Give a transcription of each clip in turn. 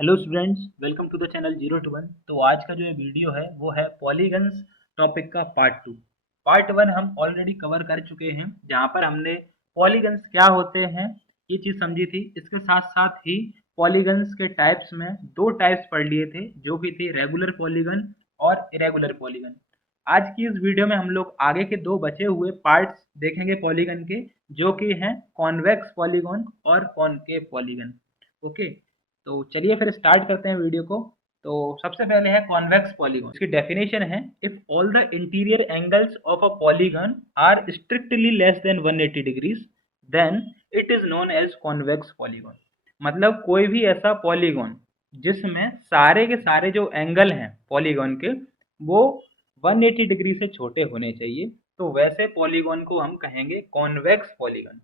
Hello students, welcome to the channel 0 to 1। तो आज का जो ये वीडियो है वो है पॉलीगन्स टॉपिक का पार्ट 2। पार्ट 1 हम ऑलरेडी कवर कर चुके हैं, जहाँ पर हमने पॉलीगन्स क्या होते हैं ये चीज़ समझी थी। इसके साथ साथ ही पॉलीगन्स के टाइप्स में दो टाइप्स पढ़ लिए थे, जो कि थे रेगुलर पॉलीगन और इरेगुलर पॉलीगन। आज की इस वीडियो में हम लोग आगे के दो बचे हुए पार्ट्स देखेंगे पॉलीगन के, जो कि हैं कॉन्वेक्स पॉलीगन और कॉनकेव पॉलीगन। ओके, तो चलिए फिर स्टार्ट करते हैं वीडियो को। तो सबसे पहले है कॉन्वेक्स पॉलीगन। इसकी डेफिनेशन है, if all the interior angles of a polygon are strictly less than 180 degrees then it is known as convex polygon. मतलब कोई भी ऐसा पॉलीगन जिसमें सारे के सारे जो एंगल हैं पॉलीगन के वो 180 डिग्री से छोटे होने चाहिए, तो वैसे पॉलीगन को हम कहेंगे कॉन्वेक्स पॉलीगन।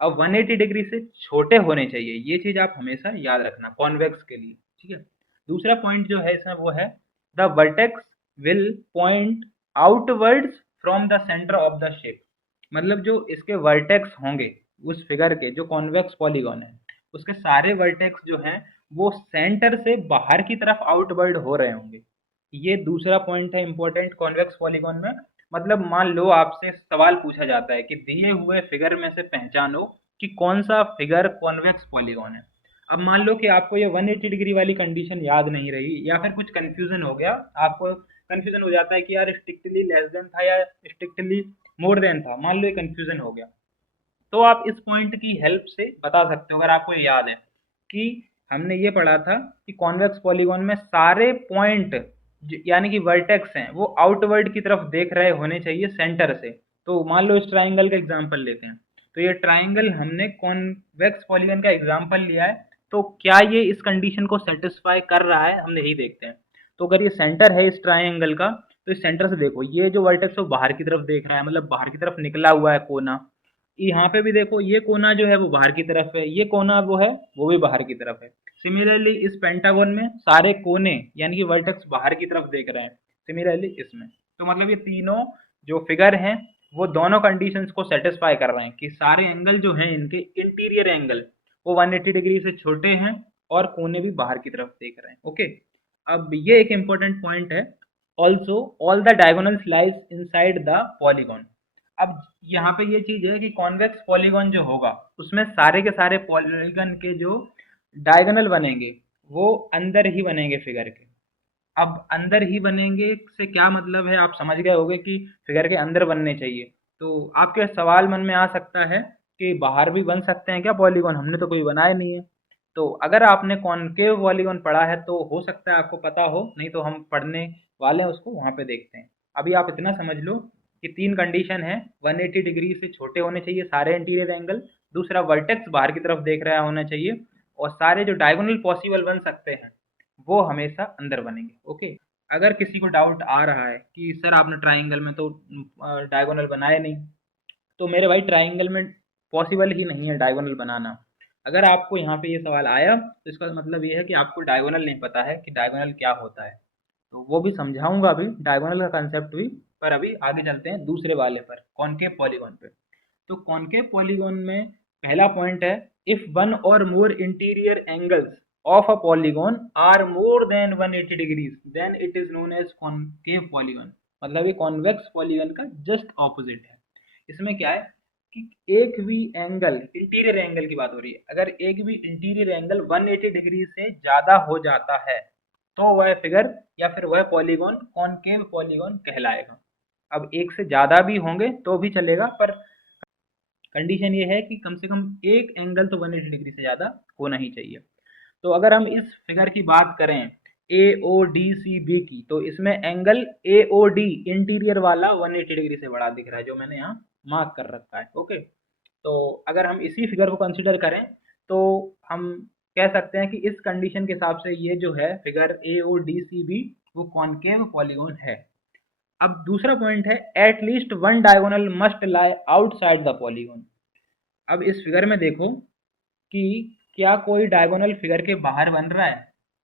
अब 180 डिग्री से छोटे होने चाहिए, ये चीज आप हमेशा याद रखना कॉन्वेक्स के लिए। ठीक है। दूसरा पॉइंट जो है इसमें वो है, the vertex will point outwards from the centre of the shape. मतलब जो इसके वर्टेक्स होंगे उस फिगर के, जो कॉन्वेक्स पॉलीगन है उसके सारे वर्टेक्स जो हैं वो सेंटर से बाहर की तरफ आउटवर्ड हो रहे होंगे। ये दूसरा पॉइंट है इंपॉर्टेंट कॉन्वेक्स पॉलीगन में। मतलब मान लो आपसे सवाल पूछा जाता है कि दिए हुए फिगर में से पहचानो कि कौन सा फिगर कॉन्वेक्स पॉलीगन है। अब मान लो कि आपको ये 180 डिग्री वाली कंडीशन याद नहीं रही, या फिर कुछ कंफ्यूजन हो गया, आपको कंफ्यूजन हो जाता है कि यार स्ट्रिक्टली लेस देन था या स्ट्रिक्टली मोर देन था, मान लो ये कंफ्यूजन हो गया, तो आप इस पॉइंट की हेल्प से बता सकते हो। अगर आपको याद है कि हमने ये पढ़ा था कि कॉन्वेक्स पॉलीगन में सारे पॉइंट यानी कि वर्टेक्स हैं वो आउटवर्ड की तरफ देख रहे होने चाहिए सेंटर से। तो मान लो इस ट्राइंगल का एग्जांपल लेते हैं, तो ये ट्राइंगल हमने कॉन्वेक्स पॉलीगन का एग्जांपल लिया है, तो क्या ये इस कंडीशन को सेटिस्फाई कर रहा है हम यही देखते हैं। तो अगर ये सेंटर है इस ट्राइंगल का, तो इस सेंटर से देखो ये जो वर्टेक्स है वो बाहर की तरफ देख रहा है, मतलब बाहर की तरफ निकला हुआ है कोना। यहाँ पे भी देखो ये कोना जो है वो बाहर की तरफ है, ये कोना वो है वो भी बाहर की तरफ है। सिमिलरली इस पेंटागन में सारे कोने यानी कि वर्टेक्स बाहर की तरफ देख रहे हैं। सिमिलरली इसमें, तो मतलब ये तीनों जो फिगर हैं वो दोनों कंडीशंस को सेटिस्फाई कर रहे हैं कि सारे एंगल जो हैं इनके इंटीरियर एंगल वो 180 डिग्री से छोटे हैं और कोने भी बाहर की तरफ देख रहे हैं। ओके, अब ये एक इम्पोर्टेंट पॉइंट है। Also all the diagonals lies inside the polygon. अब यहाँ पे ये चीज है कि कॉन्वेक्स पॉलीगन जो होगा उसमें सारे के सारे पॉलीगन के जो डायगोनल बनेंगे वो अंदर ही बनेंगे फिगर के। अब अंदर ही बनेंगे से क्या मतलब है, आप समझ गए होंगे कि फिगर के अंदर बनने चाहिए। तो आपके सवाल मन में आ सकता है कि बाहर भी बन सकते हैं क्या पॉलीगन, हमने तो कोई बनाया नहीं है। तो अगर आपने कॉनकेव पॉलीगन पढ़ा है तो हो सकता है आपको पता हो, नहीं तो हम पढ़ने वाले हैं उसको, वहां पे देखते हैं। अभी आप इतना समझ लो कि तीन कंडीशन है, 180 डिग्री से छोटे होने चाहिए सारे इंटीरियर एंगल, दूसरा वर्टेक्स बाहर की तरफ देख रहा होना चाहिए, और सारे जो डायगोनल पॉसिबल बन सकते हैं वो हमेशा अंदर बनेंगे। ओके, अगर किसी को डाउट आ रहा है कि सर आपने ट्राइंगल में तो डायगोनल बनाए नहीं, तो मेरे भाई ट्राइंगल में पॉसिबल ही नहीं है डायगोनल बनाना। अगर आपको यहाँ पे ये सवाल आया तो इसका मतलब ये है कि आपको डायगोनल नहीं पता है कि डायगोनल क्या होता है। तो वो भी समझाऊंगा अभी, डायगोनल का कंसेप्ट भी। पर अभी आगे चलते हैं दूसरे वाले पर, कॉनकेव पॉलीगन पे। तो कॉनकेव पॉलीगन में पहला पॉइंट है, if one or more interior angles of a polygon are more than 180 degrees then it is known as concave polygon. मतलब ये कॉन्वेक्स पॉलीगन का जस्ट ऑपोजिट है। इसमें क्या है कि एक भी एंगल, इंटीरियर एंगल की बात हो रही है, अगर एक भी इंटीरियर एंगल 180 डिग्री से ज्यादा हो जाता है तो वह फिगर या फिर वह पॉलीगन कॉनकेव पॉलीगन कहलाएगा। अब एक से ज्यादा भी होंगे तो भी चलेगा, पर कंडीशन ये है कि कम से कम एक एंगल तो 180 डिग्री से ज़्यादा होना ही चाहिए। तो अगर हम इस फिगर की बात करें ए ओ डी सी बी की, तो इसमें angle A O D interior वाला 180 डिग्री से बड़ा दिख रहा है, जो मैंने यहाँ मार्क कर रखा है। ओके, तो अगर हम इसी फिगर को कंसिडर करें तो हम कह सकते हैं कि इस कंडीशन के हिसाब से ये जो है figure A O D C B वो कॉनकेव पॉलीगन है। अब दूसरा पॉइंट है, at least one diagonal must lie outside the polygon. अब इस फिगर में देखो कि क्या कोई डायगोनल फिगर के बाहर बन रहा है।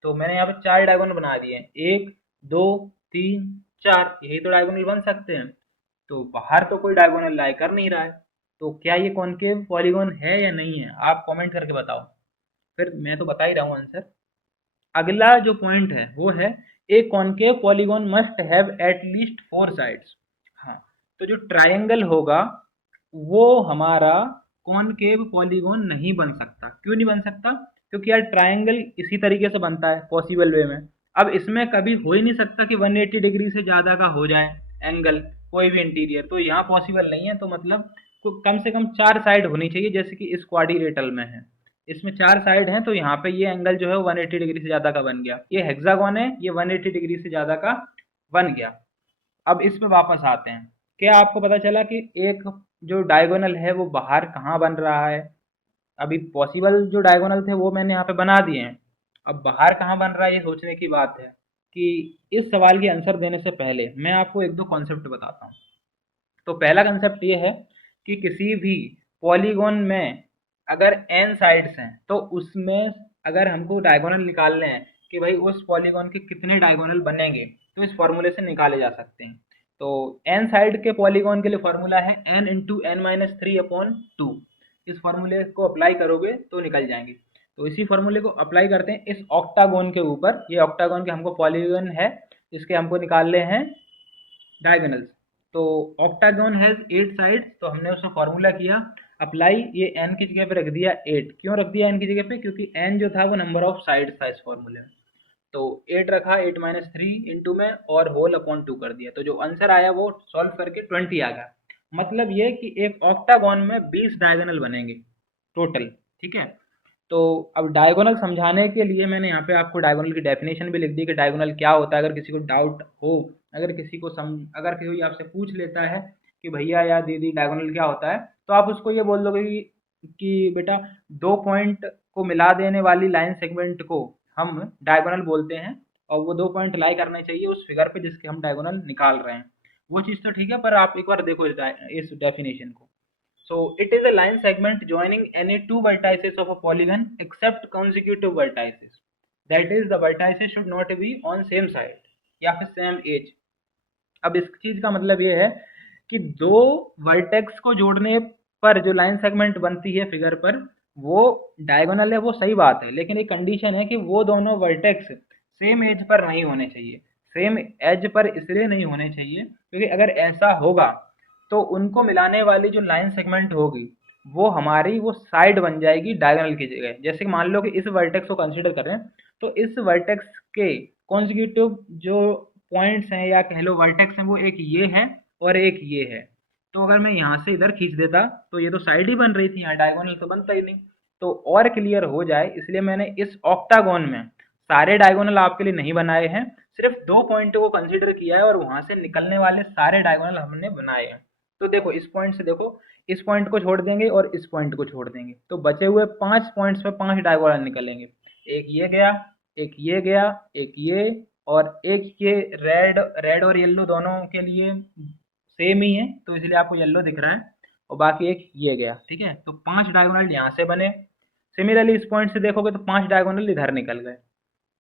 तो मैंने यहाँ पे चार डायगोनल बना दिए हैं, एक, दो, तीन, चार, यही तो डायगोनल बन सकते हैं। तो बाहर तो कोई डायगोनल लाई कर नहीं रहा है, तो क्या ये कॉनकेव पॉलीगन है या नहीं है, आप कमेंट करके बताओ। फिर मैं तो बता ही रहा हूँ आंसर। अगला जो पॉइंट है वो है ए concave polygon must have at least 4 sides. हाँ, तो जो ट्रायंगल होगा वो हमारा कॉनकेव पॉलीगॉन नहीं बन सकता। क्यों नहीं बन सकता? क्योंकि यार ट्रायंगल इसी तरीके से बनता है पॉसिबल वे में। अब इसमें कभी हो ही नहीं सकता कि 180 डिग्री से ज़्यादा का हो जाए एंगल कोई भी इंटीरियर, तो यहाँ पॉसिबल नहीं है। तो मतलब कम से कम 4 साइड होनी चाहिए, जैसे कि इस क्वाड्रिलेटरल में है, इसमें 4 साइड हैं, तो यहाँ पे ये एंगल जो है 180 डिग्री से ज़्यादा का बन गया। ये हेक्सागोन है, ये 180 डिग्री से ज़्यादा का बन गया। अब इस पे वापस आते हैं। क्या आपको पता चला कि एक जो डायगोनल है वो बाहर कहाँ बन रहा है? अभी पॉसिबल जो डायगोनल थे वो मैंने यहाँ पे बना दिए हैं। अब बाहर कहाँ बन रहा है ये सोचने की बात है। कि इस सवाल के आंसर देने से पहले मैं आपको एक दो कॉन्सेप्ट बताता हूँ। तो पहला कंसेप्ट ये है कि किसी भी पॉलीगॉन में अगर n साइड्स हैं तो उसमें अगर हमको डायगोनल निकालने हैं कि भाई उस पॉलीगॉन के कितने डायगोनल बनेंगे, तो इस फॉर्मूले से निकाले जा सकते हैं। तो n साइड के पॉलीगॉन के लिए फॉर्मूला है n into N minus three upon two. इस फॉर्मूले को अप्लाई करोगे तो निकल जाएंगे। तो इसी फॉर्मूले को अप्लाई करते हैं इस ऑक्टागोन के ऊपर। ये ऑक्टागोन के हमको पॉलीगॉन है, इसके हमको निकालने हैं डायगोनल्स। तो ऑक्टागोन हैज 8 साइड्स, तो हमने उसका फॉर्मूला किया अप्लाई, ये n की जगह पे रख दिया 8। क्यों रख दिया n की जगह पे? क्योंकि n जो था वो नंबर ऑफ साइड्स था इस फॉर्मूले में। तो 8 रखा, 8 माइनस थ्री इंटू में और होल अपॉन टू कर दिया, तो जो आंसर आया वो सॉल्व करके 20 आ गया। मतलब ये कि एक ऑक्टागोन में 20 डायगोनल बनेंगे टोटल। ठीक है, तो अब डायगोनल समझाने के लिए मैंने यहाँ पे आपको डायगोनल की डेफिनेशन भी लिख दी कि डायगोनल क्या होता है। अगर किसी को डाउट हो, अगर कोई आपसे पूछ लेता है कि भैया या दीदी डायगोनल क्या होता है, तो आप उसको ये बोल दोगे कि बेटा दो पॉइंट को मिला देने वाली लाइन सेगमेंट को हम डायगोनल बोलते हैं, और वो दो पॉइंट लाई करने चाहिए उस फिगर पे जिसके हम डायगोनल निकाल रहे हैं। वो चीज़ तो ठीक है, पर आप एक बार देखो इस डेफिनेशन को। So it is a line segment joining any two vertices of a polygon except consecutive vertices. That is, the vertices should not be on same side या फिर same edge. अब इस चीज का मतलब ये है कि दो वर्टेक्स को जोड़ने पर जो लाइन सेगमेंट बनती है फिगर पर, वो डायगोनल है, वो सही बात है, लेकिन एक कंडीशन है कि वो दोनों वर्टेक्स सेम एज पर नहीं होने चाहिए। सेम एज पर इसलिए नहीं होने चाहिए क्योंकि अगर ऐसा होगा तो उनको मिलाने वाली जो लाइन सेगमेंट होगी वो हमारी वो साइड बन जाएगी डायगोनल की जगह। जैसे मान लो कि इस वर्टेक्स को कंसीडर करें, तो इस वर्टेक्स के कॉन्जिक्यूटिव जो पॉइंट्स हैं या कह लो वर्टेक्स हैं, वो एक ये है और एक ये है। तो अगर मैं यहाँ से इधर खींच देता तो ये तो साइड ही बन रही थी, यहाँ डायगोनल तो बनता ही नहीं। तो और क्लियर हो जाए इसलिए मैंने इस ऑक्टागोन में सारे डायगोनल आपके लिए नहीं बनाए हैं, सिर्फ दो पॉइंट को कंसीडर किया है और वहां से निकलने वाले सारे डायगोनल हमने बनाए हैं। तो देखो इस पॉइंट से देखो, इस पॉइंट को छोड़ देंगे और इस पॉइंट को छोड़ देंगे, तो बचे हुए 5 पॉइंट्स पे 5 डायगोनल निकलेंगे। एक ये गया, एक ये गया, एक ये, और एक ये रेड रेड और येलो दोनों के लिए सेम ही है तो इसलिए आपको येलो दिख रहा है, और बाकी एक ये गया। ठीक है, तो 5 डायगोनल यहाँ से बने। सिमिलरली इस पॉइंट से देखोगे तो 5 डायगोनल इधर निकल गए।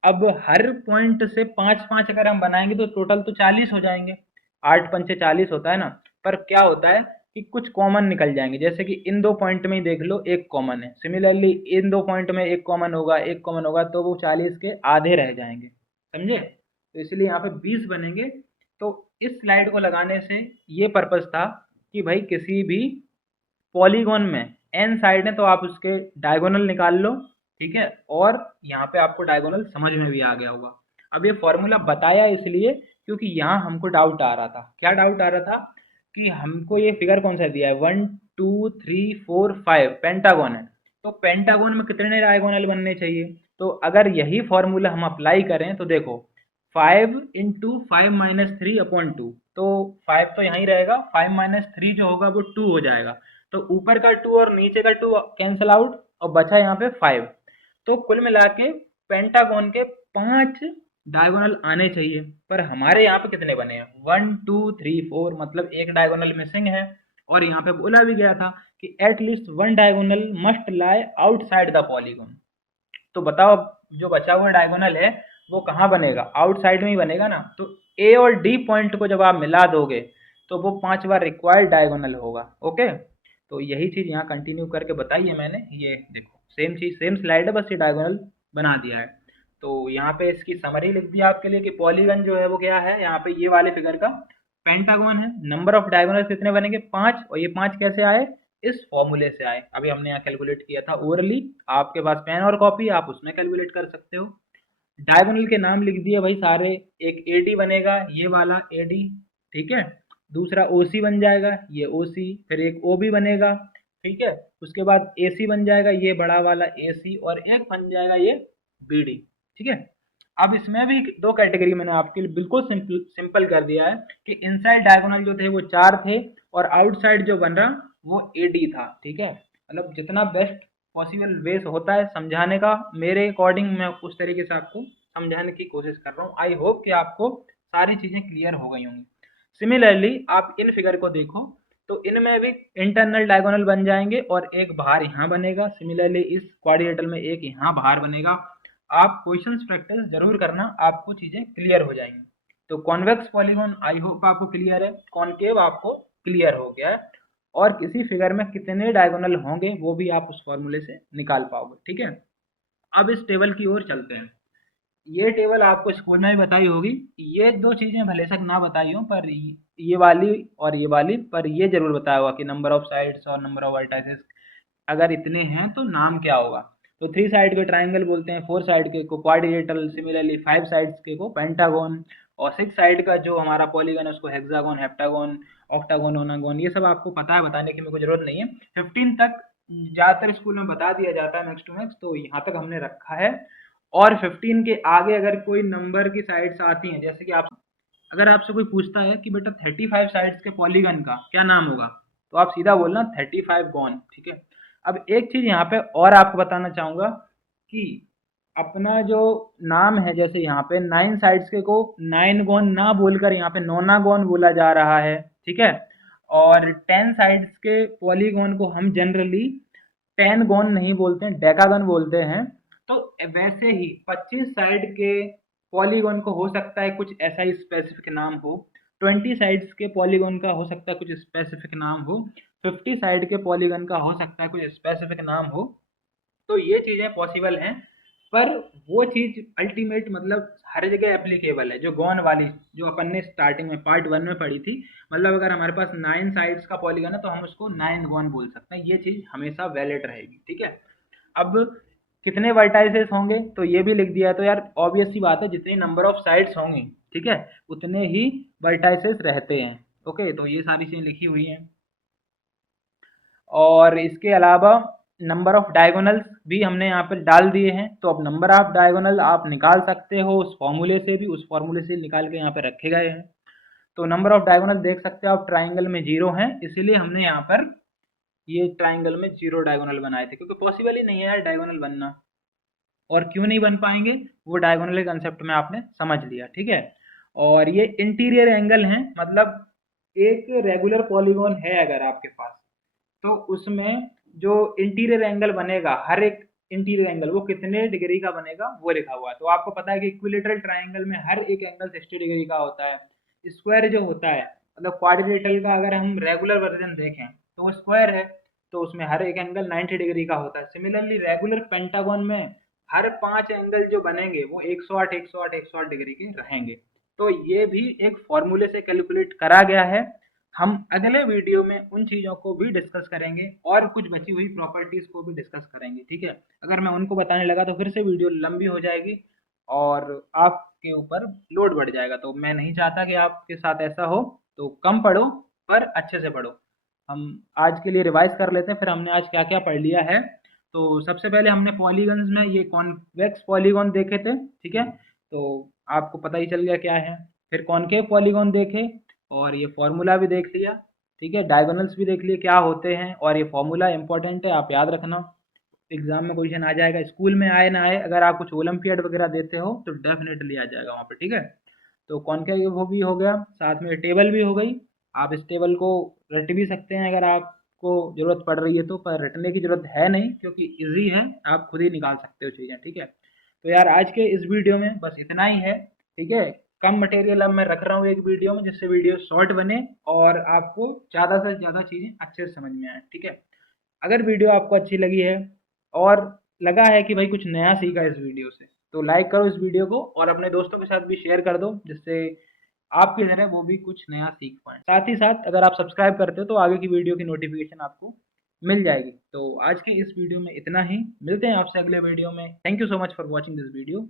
अब हर पॉइंट से 5-5 अगर हम बनाएंगे तो टोटल तो 40 हो जाएंगे। 8 पंचे 40 होता है ना। पर क्या होता है कि कुछ कॉमन निकल जाएंगे, जैसे कि इन दो पॉइंट में ही देख लो एक कॉमन है, सिमिलरली इन दो पॉइंट में एक कॉमन होगा, एक कॉमन होगा, तो वो 40 के आधे रह जाएंगे। समझे? तो इसलिए यहाँ पे 20 बनेंगे। तो इस स्लाइड को लगाने से ये पर्पज था कि भाई किसी भी पॉलीगॉन में n साइड है तो आप उसके डायगोनल निकाल लो। ठीक है, और यहाँ पे आपको डायगोनल समझ में भी आ गया होगा। अब ये फॉर्मूला बताया इसलिए क्योंकि यहाँ हमको डाउट आ रहा था। क्या डाउट आ रहा था? कि हमको ये फिगर कौन सा दिया है, 1 2 3 4 5 पेंटागन है, तो पेंटागन में कितने डायगोनल बनने चाहिए? तो अगर यही फॉर्मूला हम अप्लाई करें तो देखो 5 into 5 minus three upon to, तो 5 तो यहीं रहेगा, 5 माइनस थ्री जो होगा वो 2 हो जाएगा, तो ऊपर का 2 और नीचे का 2 कैंसिल आउट और बचा यहाँ पे 5। तो कुल मिला के पेंटागन के 5 डायगोनल आने चाहिए, पर हमारे यहाँ पे कितने बने हैं? 1 2 3 4, मतलब एक डायगोनल मिसिंग है। और यहाँ पे बोला भी गया था कि eight least one diagonal must lie outside the polygon. तो बताओ जो बचा हुआ डायगोनल है वो कहाँ बनेगा? आउटसाइड में ही बनेगा ना। तो ए और डी पॉइंट को जब आप मिला दोगे तो वो 5 बार रिक्वायर्ड डायगोनल होगा। ओके, तो यही चीज यहाँ कंटिन्यू करके बताई है मैंने। ये देखो सेम चीज सेम स्लाइड है, बस ये डायगोनल बना दिया है। तो यहाँ पे इसकी समरी लिख दिया आपके लिए कि पॉलीगन जो है वो क्या है, यहाँ पे ये वाले फिगर का पेंटागन है। नंबर ऑफ डायगोनल्स कितने बनेंगे, 5, और ये 5 कैसे आए, इस फॉर्मूले से आए। अभी हमने यहाँ कैलकुलेट किया था ओरली, आपके पास पेन और कॉपी, आप उसमें कैलकुलेट कर सकते हो। डायगोनल के नाम लिख दिए भाई सारे। एक एडी बनेगा, ये वाला एडी, ठीक है। दूसरा ओसी बन जाएगा, ये ओसी। फिर एक ओबी बनेगा, ठीक है। उसके बाद एसी बन जाएगा, ये बड़ा वाला एसी, और एक बन जाएगा ये बीडी, ठीक है। अब इसमें भी दो कैटेगरी मैंने आपके लिए बिल्कुल सिंपल सिंपल कर दिया है कि इनसाइड डायगोनल जो थे वो 4 थे, और आउटसाइड जो बन रहा वो एडी था, ठीक है। मतलब जितना बेस्ट पॉसिबल वेज होता है समझाने का, मेरे अकॉर्डिंग मैं उस तरीके से आपको समझाने की कोशिश कर रहा हूँ। आई होप कि आपको सारी चीज़ें क्लियर हो गई होंगी। सिमिलरली आप इन फिगर को देखो, तो इनमें भी इंटरनल डायगोनल बन जाएंगे और एक बाहर यहाँ बनेगा। सिमिलरली इस क्वाड्रिलेटरल में एक यहाँ बाहर बनेगा। आप क्वेश्चंस प्रैक्टिस जरूर करना, आपको चीज़ें क्लियर हो जाएंगी। तो कॉन्वेक्स पॉलीगॉन आई होप आपको क्लियर है, कॉनकेव आपको क्लियर हो गया है, और किसी फिगर में कितने डायगोनल होंगे वो भी आप उस फॉर्मूले से निकाल पाओगे, ठीक है। अब इस टेबल की ओर चलते हैं। ये टेबल आपको स्कूल में भी बताई होगी। ये दो चीज़ें भले तक ना बताई हो, पर ये वाली और ये वाली, पर ये जरूर बताया होगा कि नंबर ऑफ साइड्स और नंबर ऑफ वर्टाइसेस अगर इतने हैं तो नाम क्या होगा। तो 3 साइड के ट्राइंगल बोलते हैं, 4 साइड के को क्वाड्रिलेटरल, सिमिलरली 5 साइड्स के को पेंटागन, और 6 साइड का जो हमारा पॉलीगन है उसको हेक्सागन, हेप्टागन, ऑक्टागन, ओनागन, ये सब आपको पता है, बताने की मेरे को जरूरत नहीं है। 15 तक ज़्यादातर स्कूल में बता दिया जाता है मैक्स टू मैक्स, तो यहाँ तक हमने रखा है। और 15 के आगे अगर कोई नंबर की साइड्स आती हैं, जैसे कि आप अगर आपसे कोई पूछता है कि बेटा 35 साइड्स के पॉलीगन का क्या नाम होगा, तो आप सीधा बोलना 35 गॉन, ठीक है। अब एक चीज यहाँ पे और आपको बताना चाहूंगा कि अपना जो नाम है, जैसे यहाँ पे 9 साइड्स के को 9 गॉन ना बोलकर यहाँ पे नोना गॉन बोला जा रहा है, ठीक है। और 10 साइड्स के पॉलीगॉन को हम जनरली 10 गॉन नहीं बोलते हैं, डेकागन बोलते हैं। तो वैसे ही 25 साइड के पॉलीगॉन को हो सकता है कुछ ऐसा ही स्पेसिफिक नाम हो, 20 साइड्स के पॉलीगॉन का हो सकता है कुछ स्पेसिफिक नाम हो, 50 साइड के पॉलीगॉन का हो सकता है कुछ स्पेसिफिक नाम हो। तो ये चीज़ें पॉसिबल हैं, पर वो चीज़ अल्टीमेट मतलब हर जगह एप्लीकेबल है। जो गॉन वाली जो अपन ने स्टार्टिंग में पार्ट 1 में पढ़ी थी, मतलब अगर हमारे पास 9 साइड्स का पॉलीगॉन है तो हम उसको 9 गॉन बोल सकते हैं, ये चीज़ हमेशा वैलिड रहेगी, ठीक है। अब कितने वर्टाइसेस होंगे तो ये भी लिख दिया है, तो यार ऑब्वियस सी बात है जितनी नंबर ऑफ साइड्स होंगी, ठीक है, उतने ही वर्टाइसेस रहते हैं। ओके, तो ये सारी चीज़ें लिखी हुई हैं। और इसके अलावा नंबर ऑफ डायगोनल्स भी हमने यहाँ पर डाल दिए हैं। तो अब नंबर ऑफ डायगोनल आप निकाल सकते हो उस फॉर्मूले से भी, उस फॉर्मूले से निकाल के यहाँ पे रखे गए हैं। तो नंबर ऑफ डायगोनल देख सकते हो आप, ट्राइंगल में 0 है, इसीलिए हमने यहाँ पर ये ट्राइंगल में 0 डायगोनल बनाए थे, क्योंकि पॉसिबल ही नहीं है यार डायगोनल बनना। और क्यों नहीं बन पाएंगे, वो डायगोनल के कंसेप्ट में आपने समझ लिया, ठीक है। और ये इंटीरियर एंगल हैं, मतलब एक रेगुलर पॉलीगॉन है अगर आपके पास, तो उसमें जो इंटीरियर एंगल बनेगा, हर एक इंटीरियर एंगल वो कितने डिग्री का बनेगा वो लिखा हुआ है। तो आपको पता है कि इक्विलेटरल ट्राइंगल में हर एक एंगल 60 डिग्री का होता है। स्क्वायर जो होता है, मतलब क्वाड्रिलेटरल का अगर हम रेगुलर वर्जन देखें तो वो स्क्वायर है, तो उसमें हर एक एंगल 90 डिग्री का होता है। सिमिलरली रेगुलर पेंटागन में हर 5 एंगल जो बनेंगे वो 108 108 108 डिग्री के रहेंगे। तो ये भी एक फॉर्मूले से कैलकुलेट करा गया है। हम अगले वीडियो में उन चीज़ों को भी डिस्कस करेंगे और कुछ बची हुई प्रॉपर्टीज़ को भी डिस्कस करेंगे, ठीक है। अगर मैं उनको बताने लगा तो फिर से वीडियो लंबी हो जाएगी और आपके ऊपर लोड बढ़ जाएगा, तो मैं नहीं चाहता कि आपके साथ ऐसा हो। तो कम पढ़ो पर अच्छे से पढ़ो। हम आज के लिए रिवाइज कर लेते हैं, फिर हमने आज क्या क्या पढ़ लिया है। तो सबसे पहले हमने पॉलीगन्स में ये कॉन्वेक्स पॉलीगॉन देखे थे, ठीक है, तो आपको पता ही चल गया क्या है। फिर कॉनकेव पॉलीगॉन देखे और ये फॉर्मूला भी देख लिया, ठीक है, डायगोनल्स भी देख लिए क्या होते हैं, और ये फॉर्मूला इंपॉर्टेंट है, आप याद रखना, एग्जाम में क्वेश्चन आ जाएगा, स्कूल में आए ना आए, अगर आप कुछ ओलंपियाड वगैरह देते हो तो डेफिनेटली आ जाएगा वहाँ पे, ठीक है। तो कॉनकेव वो भी हो गया, साथ में टेबल भी हो गई। आप इस टेबल को रट भी सकते हैं अगर आपको ज़रूरत पड़ रही है तो, पर रटने की ज़रूरत है नहीं क्योंकि ईजी है, आप खुद ही निकाल सकते हो चीज़ें, ठीक है। तो यार आज के इस वीडियो में बस इतना ही है, ठीक है। कम मटेरियल अब मैं रख रहा हूँ एक वीडियो में, जिससे वीडियो शॉर्ट बने और आपको ज़्यादा से ज़्यादा चीज़ें अच्छे से समझ में आए, ठीक है। अगर वीडियो आपको अच्छी लगी है और लगा है कि भाई कुछ नया सीखा इस वीडियो से, तो लाइक करो इस वीडियो को और अपने दोस्तों के साथ भी शेयर कर दो, जिससे आपकी तरह वो भी कुछ नया सीख पाएँ। साथ ही साथ अगर आप सब्सक्राइब करते हो तो आगे की वीडियो की नोटिफिकेशन आपको मिल जाएगी। तो आज की इस वीडियो में इतना ही, मिलते हैं आपसे अगले वीडियो में। Thank you so much for watching this video.